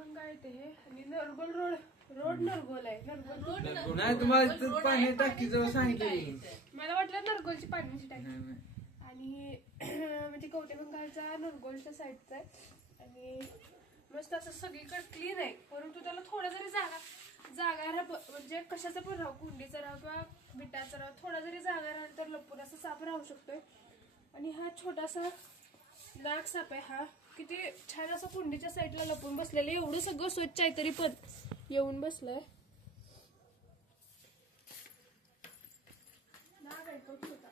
कवटेमंकाळ येते हे आणि नरगोल रोड नरगोल आहे. नरगोल नाही तुम्हाला पाणी टाकी जवळ सांगितलं. मला वाटलं नरगोलची पाण्याची टाकी. आणि म्हणजे कवटेमंकाळचा नरगोलच्या साईडचा आहे आणि मस्त असं सगळीकडे क्लीन आहे. परंतु त्याला थोडा जरी जागा म्हणजे कशाचा पण राहू, कुंडीचा राहू किंवा बिटाचा राहू, थोडा जरी जागा राहिला तर लपून असं साप राहू शकतोय. आणि हा छोटासा नाग साप आहे. हा किती छान असं कुंडीच्या साईडला लपून बसलेलं, एवढं सगळं स्वच्छ आहे तरी पण येऊन बसलाय. नाग आहे तो छोटा.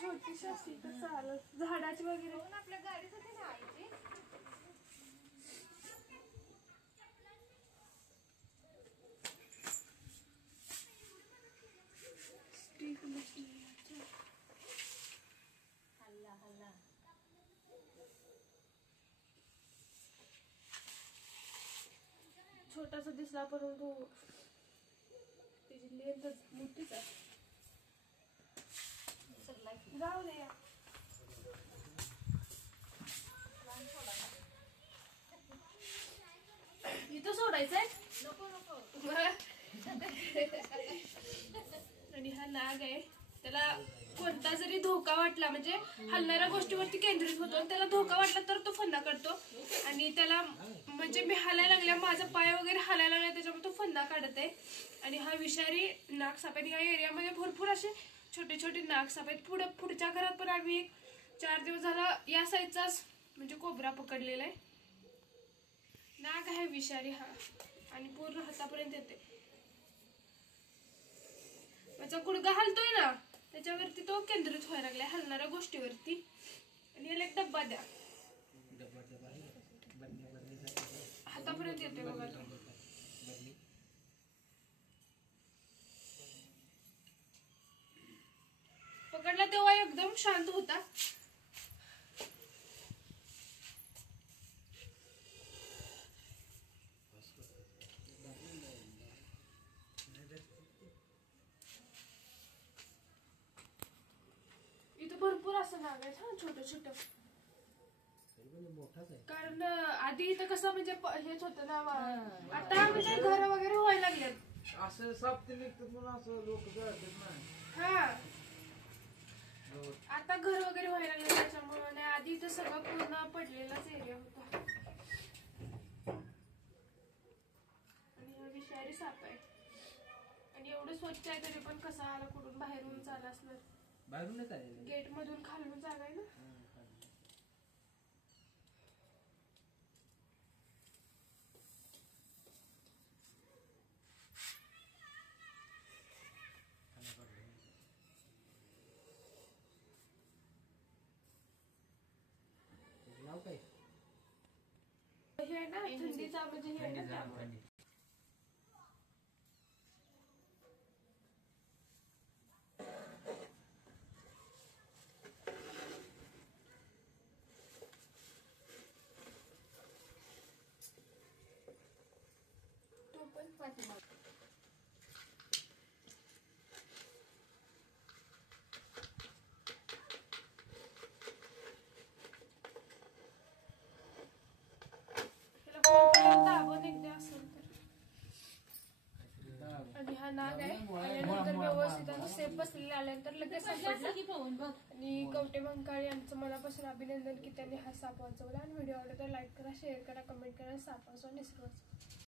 छोटीशी अशी तर चालत झाडाची वगैरे आपल्या गाडीसाठी राहायची. छोटासा दिसला परंतु त्याची लेंथ मोठीच आहे. जाऊ दे इथं सोडायचंय. नको नको. आणि हा नाग आहे, त्याला कोणता जरी धोका वाटला म्हणजे हलणाऱ्या गोष्टीवरती केंद्रित होतो आणि त्याला धोका वाटला तर तो फन्ना करतो. आणि त्याला म्हणजे मी हालायला लागल्या, माझा पाय वगैरे हालायला लागला त्याच्यामुळे तो फन्ना काढत आहे. आणि हा विषारी नाग साप आहे. या एरियामध्ये भरपूर असे छोटे छोटे नाग साप आहेत. पुढच्या घरात पण आम्ही 4 दिवस झाला या साईडचाच म्हणजे कोबरा पकडलेला आहे. नाग आहे विषारी हा आणि पूर्ण हातापर्यंत येते. माझा गुडघा हलतोय ना त्याच्यावरती तो केंद्रित व्हायला लागलाय, हलणाऱ्या गोष्टीवरती. आणि याला एक डब्बा द्या, हातापर्यंत येते बघा. पकडला तेव्हा एकदम शांत होता. इथं भरपूर असं नाग आहेत हा, छोट छोट. कारण आधी इथं कसं म्हणजे हेच होतं ना, आता म्हणजे घर वगैरे व्हायला लागले. असं साप निघतं पण असं लोक हा आता घर वगैरे व्हायला लागले त्याच्यामुळे. आधी इथं सगळं पूर्ण पडलेलाच एरिया होता. आणि हा विषारी साप आहे आणि एवढं स्वच्छ आहे तरी पण कसा आला, कुठून बाहेरून चाला असणार. बाहेरूनच आलेलं, गेट मधून खालून जागा आहे ना. हे आहे ना थंडीचा म्हणजे हे आहे ना. तो पण पाठीमाग दाबून एकदा असेल तर. आणि हा नाग आहे, आल्यानंतर व्यवस्थित सेफ बसलेले आल्यानंतर लगेच सापडला. आणि कवटेमंकाळ यांचं मनापासून अभिनंदन की त्यांनी हा साप वाचवला. आणि व्हिडिओ आवडला तर लाईक करा, शेअर करा, कमेंट करा. साप वाचवा, निसर्ग वाचवा.